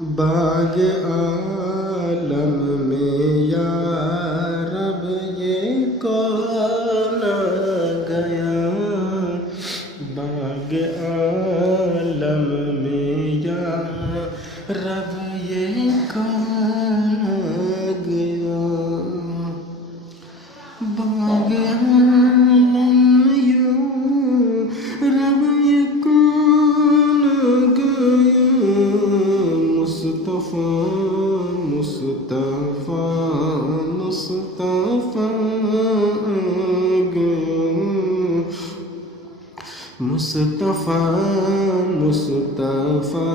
باغ عالم میں یا رب یہ کون آ گیا، باغ عالم میں یا رب یہ کون آ گیا، باغ عالم میں یا رب یہ کون آ گیا، مصطفیٰ مصطفیٰ مصطفیٰ آ گیا، مصطفیٰ مصطفیٰ